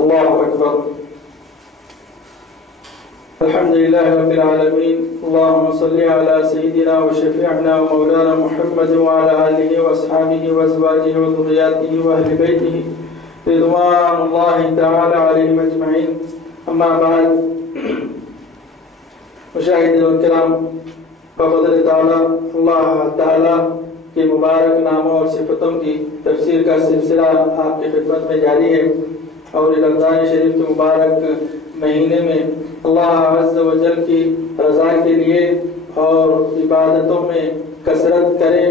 الله أكبر. الحمد لله رب العالمين. اللهم صل على سيدنا وشفيعنا ومولانا محمد وعلى آله وأصحابه وأزواجه وذرياته وأهل بيته رضوان الله تعالى عليهم أجمعين. أما بعد، مشاہدین الکرام، بفضل تعالیٰ اللہ تعالیٰ کے مبارک ناموں اور صفتوں کی تفسیر کا سلسلہ آپ کی خدمت میں جاری ہے، اور رمضان شریف کے مبارک مہینے میں اللہ عز و جل کی رضا کے لیے اور عبادتوں میں کثرت کریں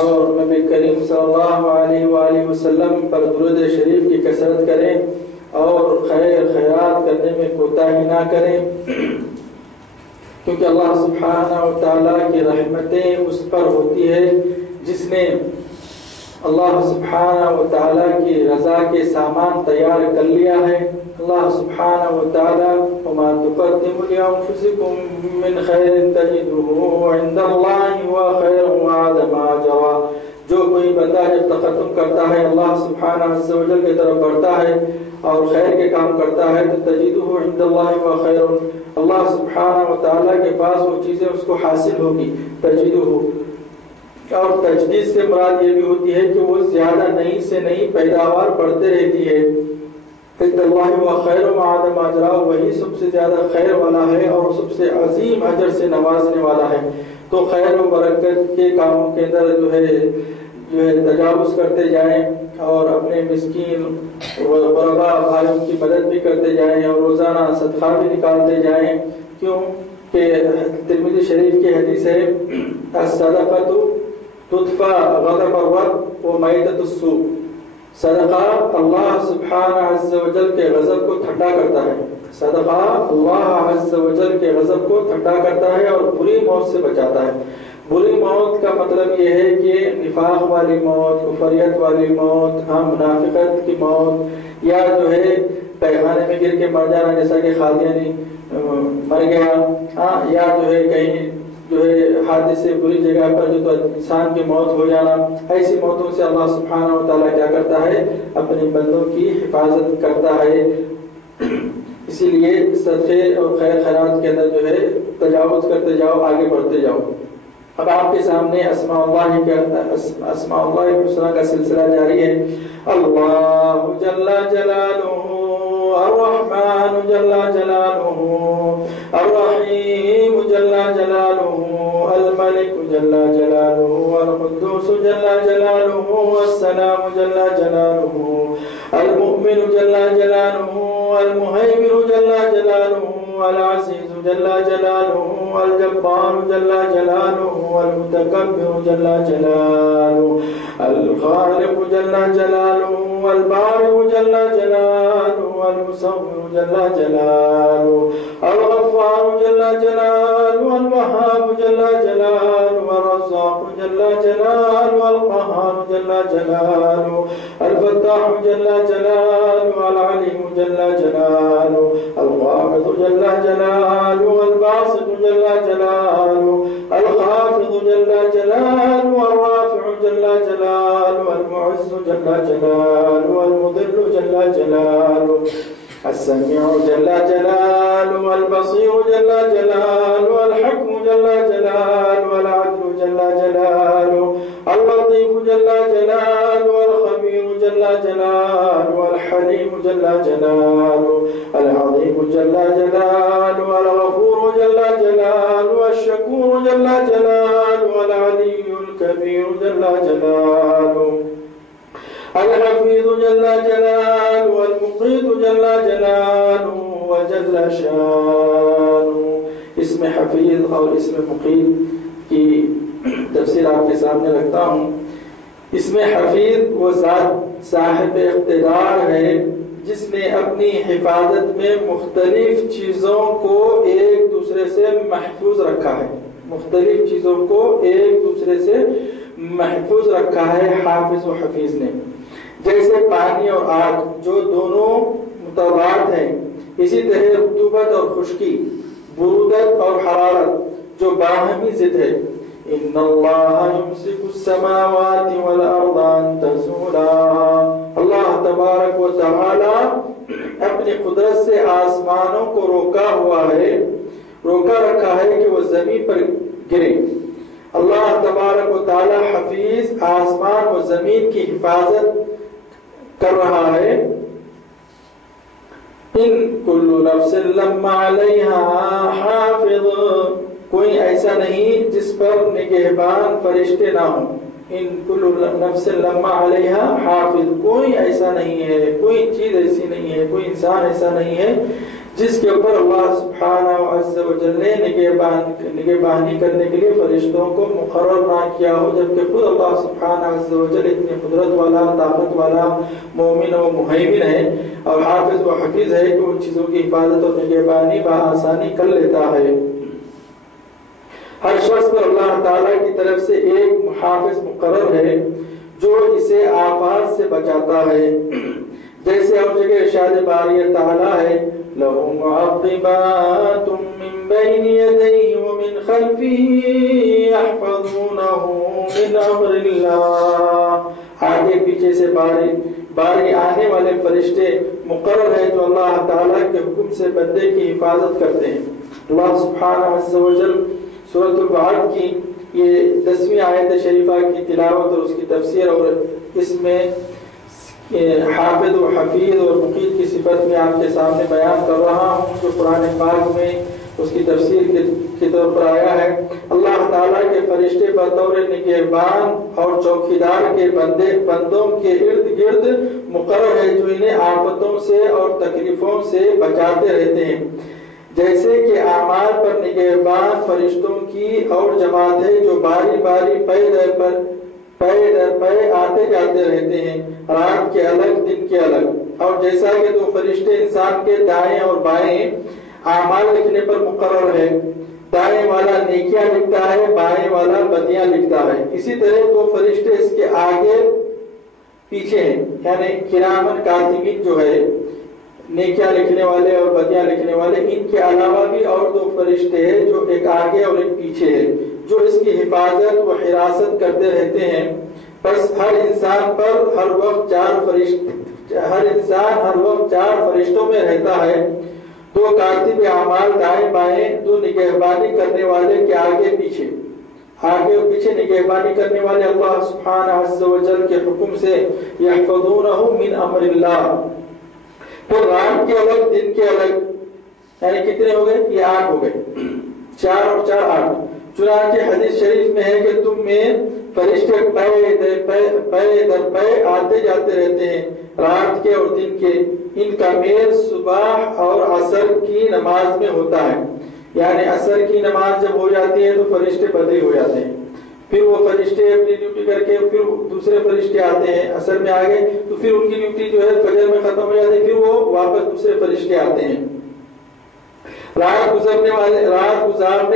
اور نبی کریم صلی اللہ علیہ وآلہ وسلم پر درود شریف کی کثرت کریں اور خیر خیرات کرنے میں کوتاہی نہ کریں، کیونکہ اللہ سبحانہ و تعالیٰ کی رحمتیں اس پر ہوتی ہے جس نے اللہ سبحانہ و تعالیٰ کی رضا کے سامان تیار کر لیا ہے۔ اللہ سبحانہ و تعالیٰ وما تقدموا لأنفسكم من خیر تجدوه عند اللہ وخیر وأعظم أجرا۔ جو کوئی بندہ جب تقدم کرتا ہے اللہ سبحانہ عز و جل کی طرف بڑھتا ہے اور خیر کے کام کرتا ہے تو تجدوه عند اللہ وخیر، اللہ سبحانہ و تعالیٰ کے پاس وہ چیزیں اس کو حاصل ہوگی، تجدوه۔ اور تجدید سے مراد یہ بھی ہوتی ہے کہ وہ زیادہ نئی سے نئی پیداوار بڑھتے رہتی ہے۔ عند اللہ وخیر وأعظم أجرا، وہی سب سے زیادہ خیر والا ہے اور سب سے عظیم اجر سے نوازنے والا ہے۔ تو خیر و برکت کے کاموں کے اندر جو ہے تجاوز کرتے جائیں اور اپنے مسکین غرباء بھائیوں کی مدد بھی کرتے جائیں اور روزانہ صدقہ بھی نکالتے جائیں، کیوں کہ ترمذی شریف کی حدیث ہے الصدقۃ تطفی غضب الرب ومیتۃ السوء، صدقہ اللہ سبحانہ عز و جل کے غضب کو ٹھنڈا کرتا ہے، صدقہ اللہ عز و جل کے غضب کو ٹھنڈا کرتا ہے اور بری موت سے بچاتا ہے۔ بری موت کا مطلب یہ ہے کہ نفاق والی موت، کفریت والی موت، منافقت کی موت، یا جو ہے پیخانے میں گر کے مر جانا جیسا کہ قادیانی مر گیا، یا جو ہے کہیں جو ہے حادثے بری جگہ پر جو تو انسان کی موت ہو جانا، ایسی موتوں سے اللہ سبحانہ و تعالیٰ کیا کرتا ہے؟ اپنے بندوں کی حفاظت کرتا ہے۔ اسی لیے صدقے اور خیر خیرات کے اندر جو ہے تجاوز کرتے جاؤ، آگے بڑھتے جاؤ۔ اب آپ کے سامنے اسماء اللہ الحسنی کا سلسلہ جاری ہے۔ اللہ جل جلالہ الرحمن جل جلالہ الرحیم جل جلالہ الملک جل جلالہ القدوس جل جلالہ السلام جل جلالہ المؤمن جل جلالہ المہیمن جل جلالہ العزیز جل جلالہ الجبار جل جلالہ المتکبر جل جلالہ الخالق جل جلالہ البارئ جل جلالہ المصور جل جلالہ الغفار جل جلالہ الوهاب جل جلالہ الرزاق جل جلالہ القہار جل جلالہ الفتاح جل جلالہ العلیم جل جلالہ القابض جل جلالہ الباسط جل جلالہ الخافض جل جلالہ الرافع جل جلالہ المعز جل جلالہ المذل جل جلالہ السميع جل جلالہ البصير جل جلالہ الحكم جل جلالہ العدل جل جلالہ اللطيف جل جلالہ الخبير جل جلالہ الحليم جل جلالہ العظيم جل جلالہ الغفور جل جلالہ الشكور جل جلالہ العلي الكبير جل جلالہ الحفيظ جل جلالہ المقيت جل جلالہ وجل شانہ۔ اسم حفیظ اور اسم مقیت کی تفسیر آپ کے سامنے رکھتا ہوں۔ اسم حفیظ وہ ذات صاحب اقتدار ہے جس نے اپنی حفاظت میں مختلف چیزوں کو ایک دوسرے سے محفوظ رکھا ہے، مختلف چیزوں کو ایک دوسرے سے محفوظ رکھا ہے حافظ و حفیظ نے۔ جیسے پانی اور آگ جو دونوں متضاد ہیں، اسی طرح رطوبت اور خشکی، برودت اور حرارت جو باہمی ضد ہے۔ ان اللہ یمسک السماوات والارض ان تزولا، اللہ تبارک و تعالی اپنی قدرت سے آسمانوں کو روکا رکھا ہے کہ وہ زمین پر گرے۔ اللہ تبارک و تعالی حفیظ آسمان و زمین کی حفاظت کر رہا ہے۔ ان کل نفس لما علیہا حافظ، کوئی ایسا نہیں جس پر نگہبان فرشتے نہ ہوں۔ ان کل نفس لما علیہا حافظ، کوئی ایسا نہیں ہے، کوئی چیز ایسی نہیں ہے، کوئی انسان ایسا نہیں ہے جس کے اوپر اللہ سبحانہ عز و جل نے نگہبانی کرنے کے لیے فرشتوں کو مقرر نہ کیا ہو، جبکہ خود اللہ سبحانہ عز و جل اتنی قدرت والا، طاقت والا، مومن و مہیمن ہے اور حافظ و حفیظ ہے کہ ان چیزوں کی حفاظت اور نگہبانی بآسانی کر لیتا ہے۔ ہر شخص پر اللہ تعالیٰ کی طرف سے ایک محافظ مقرر ہے جو اسے آفات سے بچاتا ہے، جیسے اور جگہ ارشاد باری تعالیٰ ہے لَهُ مُعَقِّبَاتٌ مِّن بَيْنِ يَدَيْهِ وَمِنْ خَلْفِهِ يَحْفَظُونَهُ مِنْ أَمْرِ اللَّهِ، آگے پیچھے سے باری آنے والے فرشتے مقرر ہیں جو اللہ تعالیٰ کے حکم سے بندے کی حفاظت کرتے ہیں۔ اللہ سبحانہ عز و جل سورۃ الرعد کی یہ 10ویں آیت شریفہ کی تلاوت اور اس کی تفسیر اور اس میں حافظ و حفیظ اور مقیت کی صفت میں آپ کے سامنے بیان کر رہا ہوں جو قرآن پاک میں اس کی تفسیر کے طور پر آیا ہے۔ اللہ تعالیٰ کے فرشتے بطور نگہبان اور چوکیدار کے بندوں کے ارد گرد مقرر ہے جو انہیں آفتوں سے اور تکلیفوں سے بچاتے رہتے ہیں، جیسے کہ اعمال پر نگہبان فرشتوں کی اور جماعت ہے جو باری باری پے در پے آتے جاتے رہتے ہیں، رات کے الگ دن کے الگ، اور جیسا کہ دو فرشتے انسان کے دائیں اور بائیں اعمال لکھنے پر مقرر ہے، دائیں والا نیکیاں لکھتا ہے، بائیں والا بدیاں لکھتا ہے، اسی طرح دو فرشتے اس کے آگے پیچھے ہیں، یعنی کرامن کاتبین جو ہے نیکیاں لکھنے والے اور بدیاں لکھنے والے، ان کے علاوہ بھی اور دو فرشتے ہیں جو ایک آگے اور ایک پیچھے ہے جو اس کی حفاظت و حراست کرتے رہتے ہیں۔ بس ہر انسان ہر وقت چار فرشتوں میں رہتا ہے، دو کاتب اعمال دائیں بائیں، دو نگہبانی کرنے والے کے آگے اور پیچھے نگہبانی کرنے والے اللہ سبحانہ عز و جل کے حکم سے یحفظونہ من امر اللہ۔ تو رات کے الگ دن کے الگ، یعنی کتنے ہو گئے؟ یہ 8 ہو گئے، 4 اور 4 8۔ چنانچہ حدیث شریف میں ہے کہ تم میں فرشتے پے در پے آتے جاتے رہتے ہیں، رات کے اور دن کے، ان کا میل صبح اور عصر کی نماز میں ہوتا ہے، یعنی عصر کی نماز جب ہو جاتی ہے تو فرشتے بدلی ہو جاتے ہیں، پھر وہ فرشتے اپنی ڈیوٹی کر کے پھر دوسرے فرشتے آتے ہیں، عصر میں آ گئے تو پھر ان کی ڈیوٹی جو ہے فجر میں ختم ہو جاتی ہے، پھر وہ واپس دوسرے فرشتے آتے ہیں۔ رات گزارنے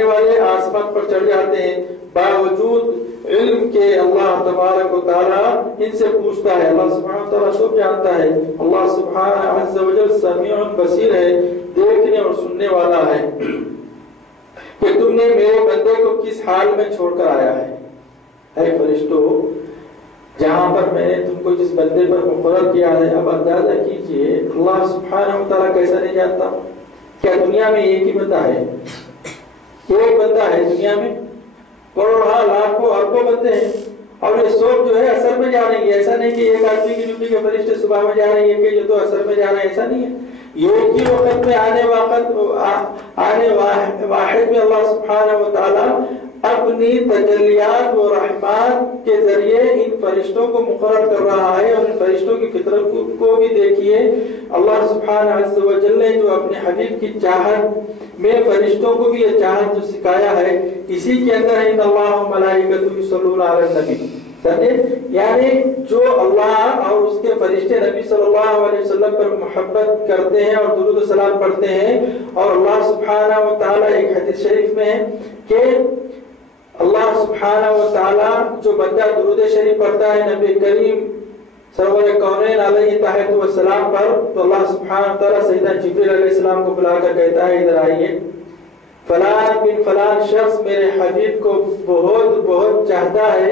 والے آسمان پر چڑھ جاتے ہیں، باوجود علم کے اللہ تبارک و تعالی ان سے پوچھتا ہے، اللہ سبحانہ و تعالی سب جانتا ہے، اللہ سبحانہ عز و جل سمیع بصیر ہے، دیکھنے اور سننے والا ہے کہ تم نے میرے بندے کو کس حال میں چھوڑ کر آیا ہے۔ اے فرشتو، جہاں پر میں نے تم کو جس بندے پر مقرر کیا ہے، اب اندازہ کیجئے اللہ سبحانہ و تعالی کیسا نہیں جانتا؟ کیا دنیا میں ایک ہی بندہ ہے؟ ایک بندہ ہے دنیا میں؟ کروڑوں لاکھوں اربوں بندے ہیں، اور یہ سب جو ہے اثر میں جا رہی ہے، ایسا نہیں کہ ایک آدمی کی ڈیوٹی کے فرشتے صبح میں جا رہے ہیں کہ یہ تو اثر میں جا رہے ہیں، ایسا نہیں ہے۔ ایک ہی وقت میں آنے واحد میں اللہ سبحانہ و تعالی اپنی تجلیات و رحمات کے ذریعے ان فرشتوں کو مقرر کر رہا ہے، اور ان فرشتوں کی فطرت کو بھی دیکھیے، اللہ سبحانہ عز و جل نے جو اپنے حبیب کی چاہت میں فرشتوں کو بھی یہ چاہت جو سکھایا ہے، اسی کے اندر ہے ان اللہ و ملائکۃ یصلون علی النبی، یعنی جو اللہ اور اس کے فرشتے نبی صلی اللہ علیہ وسلم پر محبت کرتے ہیں اور درود و سلام پڑھتے ہیں، اور اللہ سبحانہ و تعالی ایک حدیث شریف میں ہے کہ اللہ سبحانہ و تعالی جو بندہ درود شریف پڑھتا ہے نبی کریم سرور کونین علیہ تحیۃ و سلام پر، تو اللہ سبحانہ و تعالی سیدنا جبریل علیہ السلام کو بلا کر کہتا ہے ادھر آئیے، فلان بن فلان شخص میرے حبیب کو بہت بہت چاہتا ہے،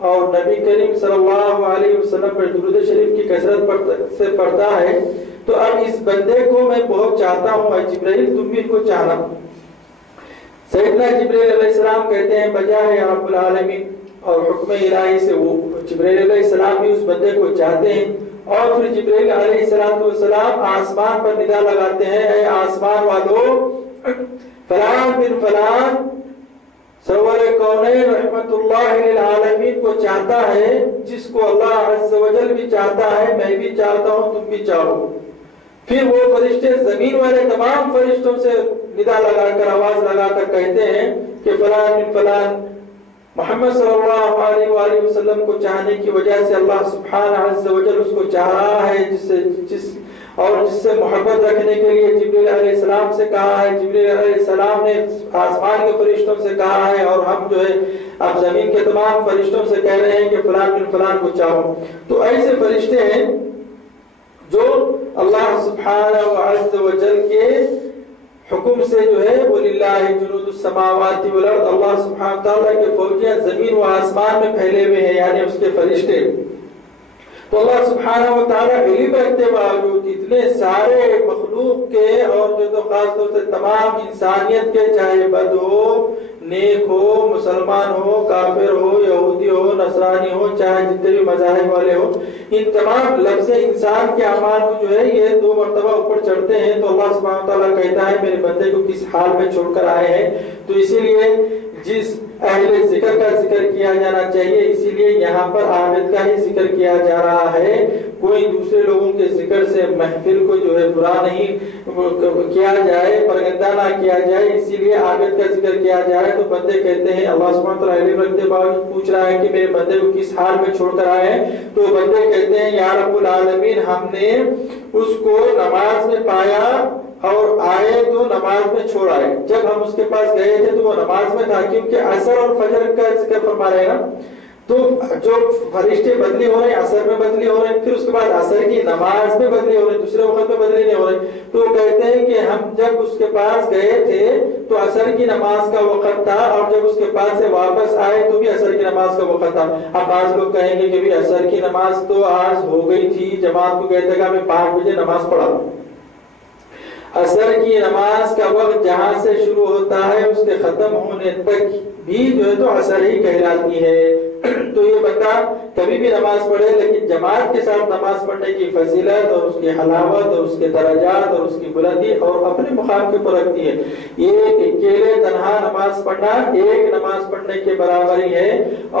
اور نبی کریم صلی اللہ علیہ وسلم پر درود شریف کی کثرت سے پڑھتا ہے تو اب اس بندے کو میں بہت چاہتا ہوں، اے جبرائیل تم بھی کو چاہنا۔ سیدنا جبرائیل علیہ السلام کہتے ہیں بجائے یا رب العالمین، اور حکم الہی سے وہ جبرائیل علیہ السلام بھی اس بندے کو چاہتے ہیں، اور پھر جبرائیل علیہ السلام آسمان پر ندا لگاتے ہیں، اے آسمان والو فلان بن فلان سرور کونین رحمت اللہ للعالمین کو چاہتا ہے، جس کو اللہ عز و جل بھی چاہتا ہے، میں بھی چاہتا ہوں، تم بھی چاہو۔ پھر وہ فرشتے زمین والے تمام فرشتوں سے ندا لگا کر آواز لگا کر کہتے ہیں کہ فلان بن فلان محمد صلی اللہ علیہ وآلہ وسلم کو چاہنے کی وجہ سے اللہ سبحانہ عز و جل اس کو چاہ رہا ہے، جس سے محبت رکھنے کے لیے جبرائیل علیہ السلام سے کہا ہے، جبرائیل علیہ السلام نے آسمان کے فرشتوں سے کہا ہے، اور ہم جو ہے اب زمین کے تمام فرشتوں سے کہہ رہے ہیں کہ فلان بن فلان کو چاہو۔ تو ایسے فرشتے ہیں جو اللہ سبحانہ عز و جل کے حکم سے جو ہے وَلِلَّهِ جُنُودُ السَّمَاوَاتِ وَالْأَرْضِ، اللہ سبحانہ تعالیٰ کے فوجیاں زمین و آسمان میں پھیلے ہوئے ہیں، یعنی اس کے فرشتے۔ تو اللہ سبحانہ و تعالیٰ علم رکھتے باوجود اتنے سارے مخلوق کے، اور جو تو خاص طور سے تمام انسانیت کے، چاہے بد ہو، نیک ہو، مسلمان ہو، کافر ہو، یہودی ہو، نصرانی ہو، چاہے جتنے بھی مذاہب والے ہو، ان تمام لفظ انسان کے اعمال کو جو ہے یہ 2 مرتبہ اوپر چڑھتے ہیں۔ تو اللہ سبحانہ و تعالیٰ کہتا ہے میرے بندے کو کس حال میں چھوڑ کر آئے ہیں۔ تو اسی لیے جس اہل ذکر کا ذکر کیا جانا چاہیے، اسی لیے یہاں پر عابد کا ہی ذکر کیا جا رہا ہے، کوئی دوسرے لوگوں کے ذکر سے محفل کو جو ہے برا نہیں کیا جائے، پرگندہ نہ کیا جائے، اسی لیے عابد کا ذکر کیا جائے۔ تو بندے کہتے ہیں اللہ سبحانہ تعالیٰ علم رکھتے باوجود پوچھ رہا ہے کہ میرے بندے کو کس حال میں چھوڑ کر آئے ہیں۔ تو بندے کہتے ہیں یا رب العالمین ہم نے اس کو نماز میں پایا اور آئے تو نماز میں چھوڑ آئے۔ جب ہم اس کے پاس گئے تھے تو وہ نماز میں تھا، کیونکہ عصر اور فجر کا ذکر فرما رہے ہیں نا، تو جو فرشتے بدلی ہو رہے ہیں عصر میں بدلی ہو رہے ہیں، پھر اس کے بعد عصر کی نماز میں بدلی ہو رہے ہیں، دوسرے وقت میں بدلی نہیں ہو رہے۔ تو وہ کہتے ہیں کہ ہم جب اس کے پاس گئے تھے تو عصر کی نماز کا وقت تھا، اور جب اس کے پاس سے واپس آئے تو بھی عصر کی نماز کا وقت تھا۔ اب بعض لوگ کہیں گے کہ بھی عصر کی نماز تو آج ہو گئی تھی، جماعت کو کہتے گا میں 5 بجے نماز پڑھا ہوں۔ عصر کی نماز کا وقت جہاں سے شروع ہوتا ہے اس کے ختم ہونے تک بھی جو ہے تو عصر ہی کہلاتی ہے۔ تو یہ بندہ کبھی بھی نماز پڑھے، لیکن جماعت کے ساتھ نماز پڑھنے کی فضیلت اور اس کی حلاوت اور اس کے درجات اور اس کی بلندی اور اپنے مقام کے پر رکھتی ہے۔ یہ اکیلے تنہا نماز پڑھنا ایک نماز پڑھنے کے برابر ہی ہے،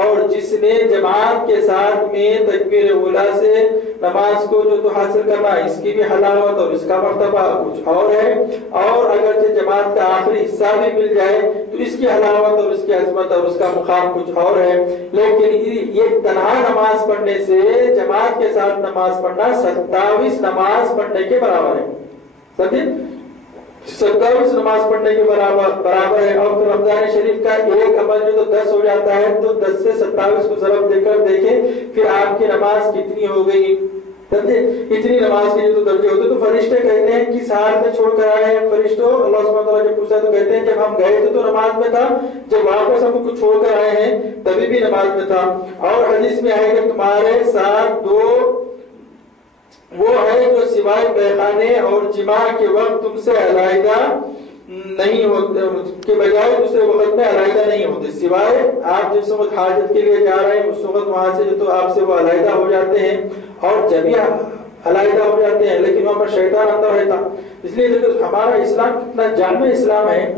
اور جس نے جماعت کے ساتھ میں تکبیر اولا سے نماز کو جو تو حاصل کرنا، اس کی بھی حلاوت اور اس کا مرتبہ کچھ اور ہے، اور اگرچہ جماعت کا آخری حصہ بھی مل جائے تو اس کی حلاوت اور اس کی عظمت اور اس کا مقام کچھ اور ہے۔ لیکن یہ تنہا نماز پڑھنے سے جماعت کے ساتھ نماز پڑھنا 27 نماز پڑھنے کے برابر ہے، سمجھے؟ 27 نماز پڑھنے کے برابر ہے۔ اور پھر رمضان شریف کا ایک عمل جو تو 10 ہو جاتا ہے، تو 10 سے 27 کو ضرب دے کر دیکھیں پھر آپ کی نماز کتنی ہو گئی، سمجھے؟ اتنی نماز کے جو درجے ہوتے تو فرشتے کہتے ہیں کس حال میں چھوڑ کر آئے ہیں فرشتوں؟ اللہ سبحانہ تعالیٰ جب پوچھا تو کہتے ہیں جب ہم گئے تھے تو نماز میں تھا، جب واپس ہم کو چھوڑ کر آئے ہیں تبھی بھی نماز میں تھا۔ اور حدیث میں ہے کہ تمہارے ساتھ 2 وہ ہے جو سوائے پیخانے اور جماع کے وقت تم سے علیحدہ نہیں ہوتے، کے بجائے دوسرے وقت میں علیحدہ نہیں ہوتے، سوائے آپ جس وقت حاجت کے لیے جا رہے ہیں اس وقت وہاں سے جو تو آپ سے وہ علیحدہ ہو جاتے ہیں، اور جب ہی علیحدہ ہو جاتے ہیں، لیکن وہاں پر شیطان اندر رہتا۔ اس لیے دیکھو ہمارا اسلام کتنا جامع اسلام ہے۔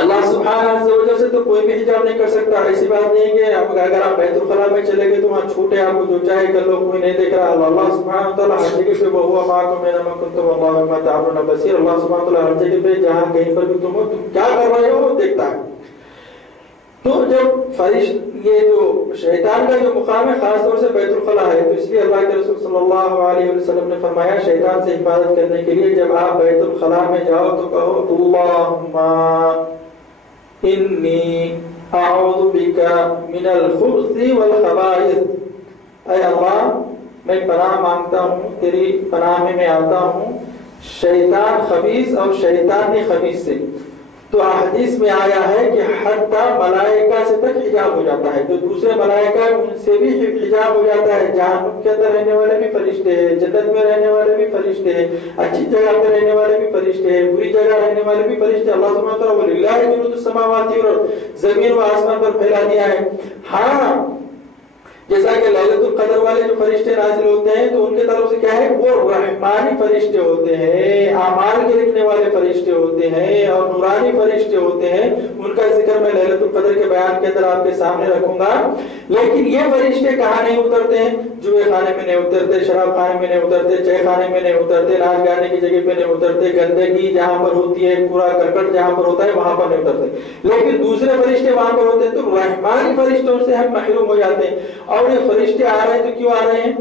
اللہ سبحانہ وتعالی سے تو کوئی بھی حجاب نہیں کر سکتا۔ ایسی بات نہیں ہے کہ اگر آپ بیت الخلاء میں چلے گئے تو وہاں چھوٹے، آپ کو جو چاہے کر لو، کوئی نہیں دیکھ رہا۔ اللہ سبحانہ وتعالی ہر جگہ پہ وہو معکم اینما کنتم واللہ بما تعملون بصیر۔ اللہ سبحانہ وتعالی ہر جگہ پہ جہاں کہیں پر بھی تم ہو، تم کیا کر رہے ہو وہ دیکھتا ہے۔ تو جب یہ جو شیطان کا جو مقام ہے خاص طور سے بیت الخلاء ہے، تو اس لیے اللہ کے رسول صلی اللہ علیہ وسلم نے فرمایا شیطان سے حفاظت کرنے کے لیے جب آپ بیت الخلاء میں جاؤ تو کہو اللہم انی اعوذ بک من الخبث والخبائث، اے اللہ میں پناہ مانگتا ہوں، تیری پناہ میں آتا ہوں شیطان خبیث اور شیطان خبیث سے۔ تو حدیث میں آیا ہے کہ حتی ملائکہ سے تک حجاب ہو جاتا ہے، جو دوسرے ملائکہ ان سے بھی حجاب ہو جاتا ہے. جہنم کے اندر رہنے والے بھی فرشتے ہیں، جنت میں رہنے والے بھی فرشتے ہیں، اچھی جگہ پہ رہنے والے بھی فرشتے ہیں، بری جگہ رہنے والے بھی فرشتے. اللہ سبحانہ وتعالیٰ وَلِلَّهِ جُنُودُ السَّمَاوَاتِ وَالْأَرْضِ، زمین و آسمان پر پھیلا دیا ہے. ہاں جیسا کہ ليلۃ القدر والے جو فرشتے نازل ہوتے ہیں تو ان کے طرف سے کیا ہے، وہ رحمانی فرشتے ہوتے ہیں، اعمال کے لکھنے والے فرشتے ہوتے ہیں اور نورانی فرشتے ہوتے ہیں. ان کا ذکر میں ليلۃ القدر کے بیان کے اندر آپ کے سامنے رکھوں گا. لیکن یہ فرشتے کہاں نہیں اترتے ہیں؟ جوئے خانے میں نہیں اترتے، شراب خانے میں نہیں اترتے، چائے خانے میں نہیں اترتے، ناچ گانے کی جگہ پہ نہیں اترتے، گندگی جہاں پر ہوتی ہے، کوڑا کرکٹ جہاں پر ہوتا ہے وہاں پر نہیں اترتے. لیکن دوسرے فرشتے وہاں پر ہوتے ہیں تو رحمانی فرشتوں سے ہم محروم ہو جاتے ہیں. اور یہ فرشتے آ رہے ہیں تو کیوں آ رہے ہیں؟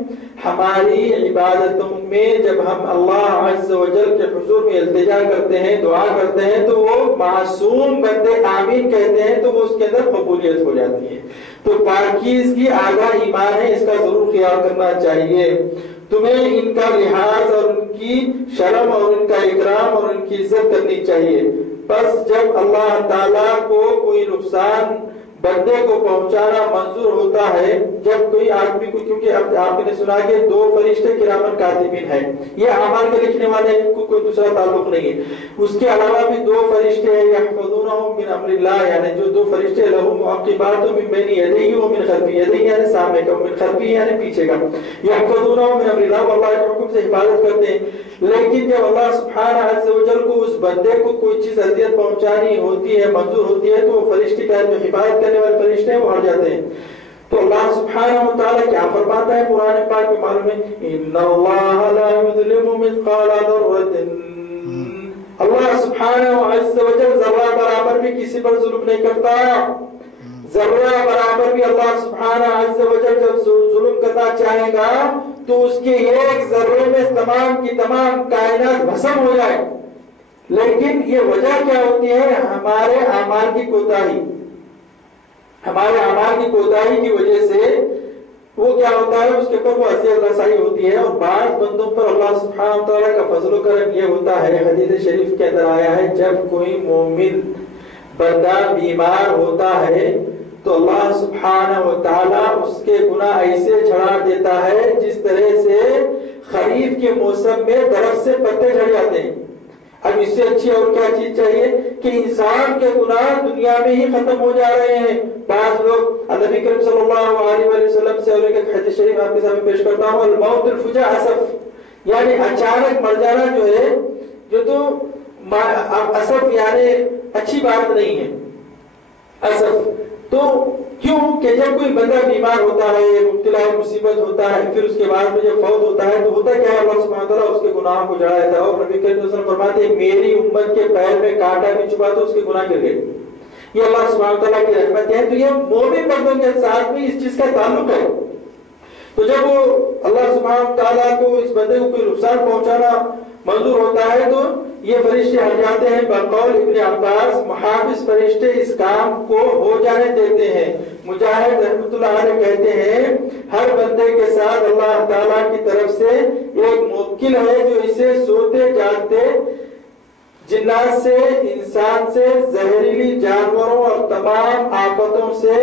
ہماری عبادتوں میں جب ہم اللہ عز و جل کے حضور میں التجا کرتے ہیں، دعا کرتے ہیں تو وہ معصوم بندے آمین کہتے ہیں تو وہ اس کے اندر قبولیت ہو جاتی ہے. تو پاکیزگی آگاہ ایمان ہے، اس کا ضرور خیال کرنا چاہیے. تمہیں ان کا لحاظ اور ان کی شرم اور ان کا اکرام اور ان کی عزت کرنی چاہیے. بس جب اللہ تعالیٰ کو کوئی نقصان بندے کو پہنچانا منظور ہوتا ہے، جب کوئی آدمی کو، کیونکہ اب آپ نے سنا کہ 2 فرشتے کرامن کاتبین ہیں، یہ اعمال کے لکھنے والے کو کوئی دوسرا تعلق نہیں ہے. اس کے علاوہ بھی 2 فرشتے ہیں یحفظونہم من امر اللہ، یعنی جو 2 فرشتے لہم معقبات من بین یدیہ ومن خلفہ، یدیہ یعنی سامنے کا، ومن خلفہ یعنی پیچھے کا. یحفظونہم من امر اللہ، وہ اللہ کے حکم سے حفاظت کرتے ہیں. لیکن جب اللہ سبحانہ عز و جل کو اس بندے کو کوئی چیز اذیت پہنچانی ہوتی ہے، منظور ہوتی ہے، تو وہ فرشتے کا جو حفاظت کرنے والے فرشتے ہیں وہ ہٹ جاتے ہیں. تو اللہ سبحانہ و تعالیٰ کیا فرماتا ہے قرآن پاک میں معلوم ہے، ان اللہ لا یظلم مثقال ذرۃ، اللہ سبحانہ عز و جل ذرہ برابر بھی کسی پر ظلم نہیں کرتا. ذرہ برابر بھی اللہ سبحانہ عز و جل جب ظلم کرنا چاہے گا تو اس کے ایک ذرے میں تمام کی تمام کائنات بھسم ہو جائے. لیکن یہ وجہ کیا ہوتی ہے؟ ہمارے اعمال کی کوتاہی. ہمارے اعمال کی کوتاہی کی وجہ سے وہ کیا ہوتا ہے، اس کے اوپر وہ اذیت رسائی ہوتی ہے. اور بعض بندوں پر اللہ سبحانہ تعالیٰ کا فضل و کرم یہ ہوتا ہے، حدیث شریف کے اندر آیا ہے، جب کوئی مومن بندہ بیمار ہوتا ہے تو اللہ سبحانہ و تعالیٰ اس کے گناہ ایسے جھڑا دیتا ہے جس طرح سے خریف کے موسم میں درخت سے پتے جھڑ جاتے ہیں. اب اس سے اچھی اور کیا چیز چاہیے کہ انسان کے گناہ دنیا میں ہی ختم ہو جا رہے ہیں. بعض لوگ نبی کریم صلی اللہ علیہ وسلم سے اور ایک حدیث شریف آپ کے سامنے پیش کرتا ہوں، الموت الفجاء اسف، یعنی اچانک مر جانا جو ہے، جو تو اسف یعنی اچھی بات نہیں ہے. اسف تو کیوں کہ جب کوئی بندہ بیمار ہوتا ہے، مبتلا مصیبت ہوتا ہے، پھر اس کے بعد میں جب فوت ہوتا ہے تو ہوتا کیا ہے، اللہ سبحانہ تعالیٰ اس کے گناہوں کو جڑا دیتا ہے. اور نبی کریم صلی اللہ علیہ وسلم فرماتے ہیں میری امت کے پیر میں کانٹا بھی چبھا تو اس کے گناہ گر گئے. یہ اللہ سبحانہ تعالیٰ کی رحمت ہے. تو یہ مومن بندوں کے ساتھ بھی اس چیز کا تعلق ہے. تو جب وہ اللہ سبحانہ تعالیٰ کو اس بندے کو کوئی نقصان پہنچانا منظور ہوتا ہے تو یہ فرشتے ہٹ جاتے ہیں. بقول ابن عباس محافظ فرشتے اس کام کو ہو جانے دیتے ہیں. مجاہد رحمۃ اللہ علیہ کہتے ہیں ہر بندے کے ساتھ اللہ تعالیٰ کی طرف سے ایک موکل ہے جو اسے سوتے جاگتے جنات سے، انسان سے، زہریلی جانوروں اور تمام آفتوں سے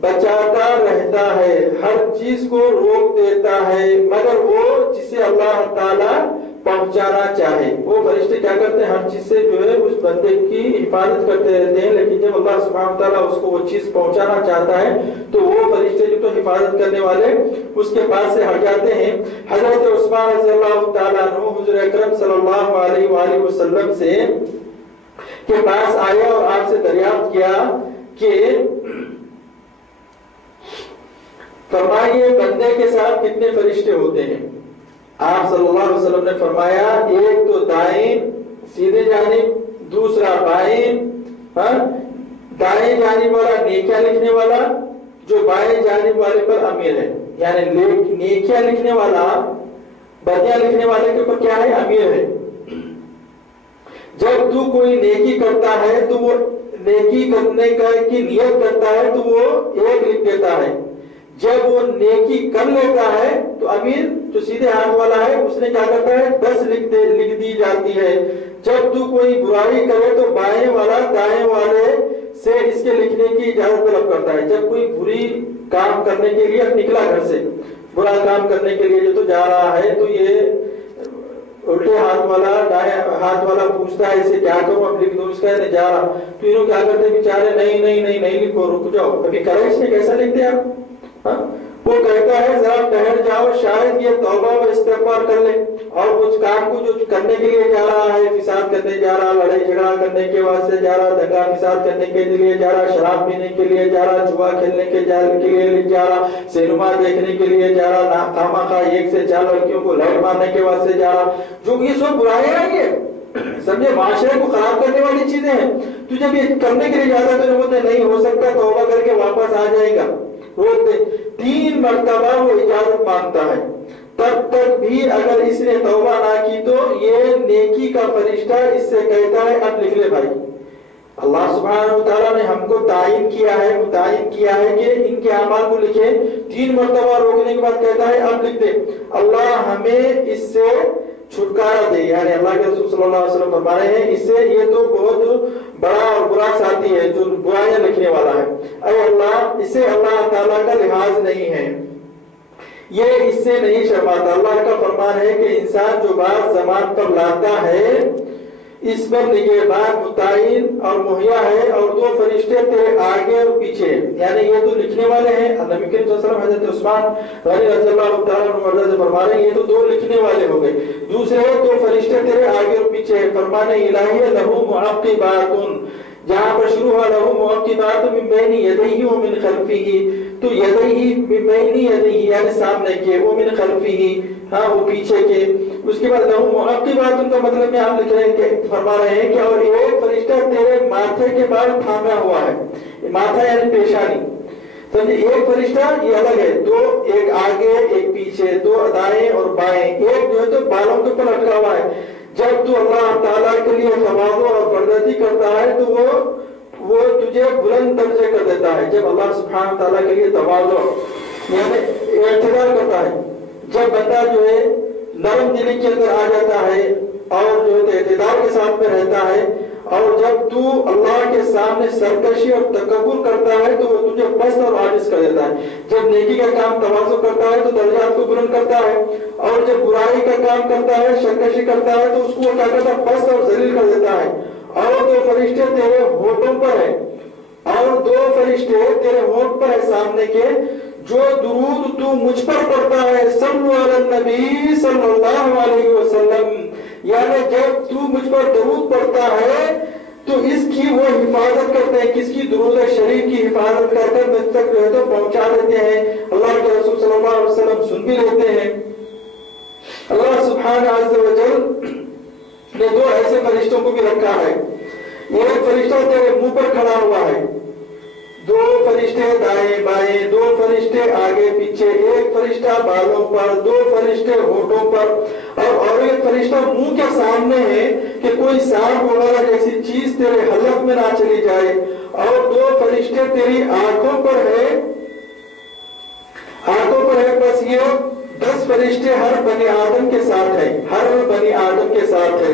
بچاتا رہتا ہے، ہر چیز کو روک دیتا ہے مگر وہ جسے اللہ تعالیٰ پہنچانا چاہے. وہ فرشتے کیا کرتے ہیں؟ ہر چیز سے جو ہے اس بندے کی حفاظت کرتے رہتے ہیں. لیکن جب اللہ سبحانہ تعالیٰ اس کو وہ چیز پہنچانا چاہتا ہے تو وہ فرشتے جو تو حفاظت کرنے والے اس کے پاس سے ہٹ جاتے ہیں. حضرت عثمان رضی اللہ تعالیٰ عنہ حضور اکرم صلی اللہ علیہ وآلہ وسلم سے کے پاس آیا اور آپ سے دریافت کیا کہ فرمائیے بندے کے ساتھ کتنے فرشتے ہوتے ہیں؟ آپ صلی اللہ علیہ وسلم نے فرمایا ایک تو دائیں سیدھے جانب، دوسرا بائیں، دائیں جانب والا نیکیاں لکھنے والا جو بائیں جانب والے پر امیر ہے. یعنی نیکیاں لکھنے والا بدیاں لکھنے والے کے اوپر کیا ہے؟ امیر ہے. جب تو کوئی نیکی کرتا ہے تو وہ نیکی کرنے کی نیت کرتا ہے تو وہ ایک لکھ دیتا ہے. جب وہ نیکی کر لیتا ہے تو امیر جو سیدھے ہاتھ والا ہے اس نے کیا کرتا ہے 10 لکھ دی جاتی ہے. جب تو کوئی برائی کرے تو بائیں والا دائیں والے سے اس کے لکھنے کی اجازت طلب کرتا ہے. جب کوئی بری کام کرنے کے لیے نکلا گھر سے برا کام کرنے کے لیے جو تو جا رہا ہے تو یہ الٹے ہاتھ والا دائیں ہاتھ والا پوچھتا ہے اسے کیا کروں اب لکھ دوں اس کا نہیں جا رہا تو انہوں کیا کرتے بیچارے نہیں لکھو رک جاؤ ابھی کرے اس نے کیسا لکھتے آپ. وہ کہتا ہے ذرا ٹہر جاؤ شاید یہ توبہ و استغفار کر لے اور اس کام کو جو کرنے کے لیے جا رہا ہے فساد کرنے جا رہا لڑائی جھگڑا کرنے کے واسطے جا رہا دنگا فساد کرنے کے لیے جا رہا شراب پینے کے لیے جا رہا جوا کھیلنے کے لیے جا رہا سینما دیکھنے کے لیے جا رہا خواہ ایک سے 4 لڑکیوں کو لائٹ مارنے کے واسطے جا رہا جو یہ سب برائیاں ہیں یہ سمجھے معاشرے کو خراب کرنے والی چیزیں ہیں. تو جب یہ کرنے کے لیے جاتا ہے تو بولتے نہیں ہو سکتا توبہ کر کے واپس آ جائے گا. روکتے 3 مرتبہ وہ اجازت مانگتا ہے تب تک بھی اگر اس نے توبہ نہ کی تو یہ نیکی کا فرشتہ اس سے کہتا ہے اب لکھ لے بھائی. اللہ سبحانہ و تعالیٰ نے ہم کو متعین کیا ہے کہ ان کے اعمال کو لکھیں. 3 مرتبہ روکنے کے بعد کہتا ہے اب لکھ دے. اللہ ہمیں اس سے چھٹکارا دے. یعنی اللہ کے رسول صلی اللہ علیہ وسلم فرما رہے ہیں اس سے یہ تو بہت بڑا اور برا ساتھی ہے جو برائیاں لکھنے والا ہے. اے اللہ اسے اللہ تعالیٰ کا لحاظ نہیں ہے یہ اس سے نہیں شرماتا. اللہ کا فرمان ہے کہ انسان جو بات زبان پر لاتا ہے اس پر نگہبان متعین اور مہیا ہے اور 2 فرشتے تیرے آگے اور پیچھے. یعنی یہ تو لکھنے والے ہیں. نبی کریم صلی اللہ علیہ وسلم حضرت عثمان غنی رضی اللہ تعالیٰ عنہ سے فرما رہے ہیں یہ تو 2 لکھنے والے ہو گئے. دوسرے 2 فرشتے تیرے آگے اور پیچھے ہے. فرمان الہی لہو معقبات جہاں پر شروع ہوا لہو معقبات من بین یدیہ و من خلفہ تو یدیہ من بین یدیہ یعنی سامنے کے وہ من خلفہ وہ پیچھے کے. اس کے بعد لہو معقبات ان کا مطلب میں آپ لکھ رہے ہیں کہ فرما رہے ہیں کہ اور ایک فرشتہ تیرے ماتھے کے بال تھاما ہوا ہے. ماتھا یعنی پیشانی سمجھے. ایک فرشتہ یہ الگ ہے 2 ایک آگے ایک پیچھے 2 دائیں اور بائیں ایک جو ہے تو بالوں کے اوپر لٹکا ہوا ہے. جب تو اللہ تعالیٰ کے لیے تواضع اور بردتی کرتا ہے تو وہ تجھے بلند درجے کر دیتا ہے. جب اللہ سبحانہ تعالیٰ کے لیے تواضع یعنی اعتدال کرتا ہے جب بندہ جو ہے نرم دلی کے اندر آ جاتا ہے اور جو ہے اعتدال کے ساتھ میں رہتا ہے اور جب تو اللہ کے سامنے سرکشی اور تکبر کرتا ہے تو وہ تجھے پست اور عاجز کر دیتا ہے. جب نیکی کا کام تواضع کرتا ہے تو درجات کو بلند کرتا ہے اور جب برائی کا کام کرتا ہے سرکشی کرتا ہے تو اس کو کیا کرتا ہے پست اور ذلیل کر دیتا ہے. اور 2 فرشتے تیرے ہونٹوں پر ہے اور 2 فرشتے تیرے ہونٹ پر ہے سامنے کے جو درود تو مجھ پر پڑھتا ہے صلو علی النبی صلی اللہ علیہ وسلم. یعنی جب تو مجھ پر درود پڑھتا ہے تو اس کی وہ حفاظت کرتے ہیں کس کی درود شریف کی حفاظت کر کر مجھ تک جو ہے تو پہنچا دیتے ہیں. اللہ کے رسول صلی اللہ علیہ وسلم سن بھی لیتے ہیں. اللہ سبحانہ عز و جل نے 2 ایسے فرشتوں کو بھی رکھا ہے. ایک فرشتہ تیرے منہ پر کھڑا ہوا ہے 2 فرشتے دائیں بائیں 2 فرشتے آگے پیچھے ایک فرشتہ بالوں پر 2 فرشتے ہونٹوں پر اور ایک فرشتہ منہ کے سامنے ہے کہ کوئی سانپ وغیرہ جیسی چیز تیرے حلق میں نہ چلی جائے اور 2 فرشتے تیری آنکھوں پر ہے بس یہ 10 فرشتے ہر بنی آدم کے ساتھ ہے.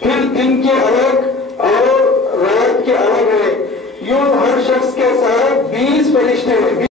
پھر دن کے الگ اور رات کے الگ ہے. یوں ہر شخص کے ساتھ 20 فرشتے ہیں.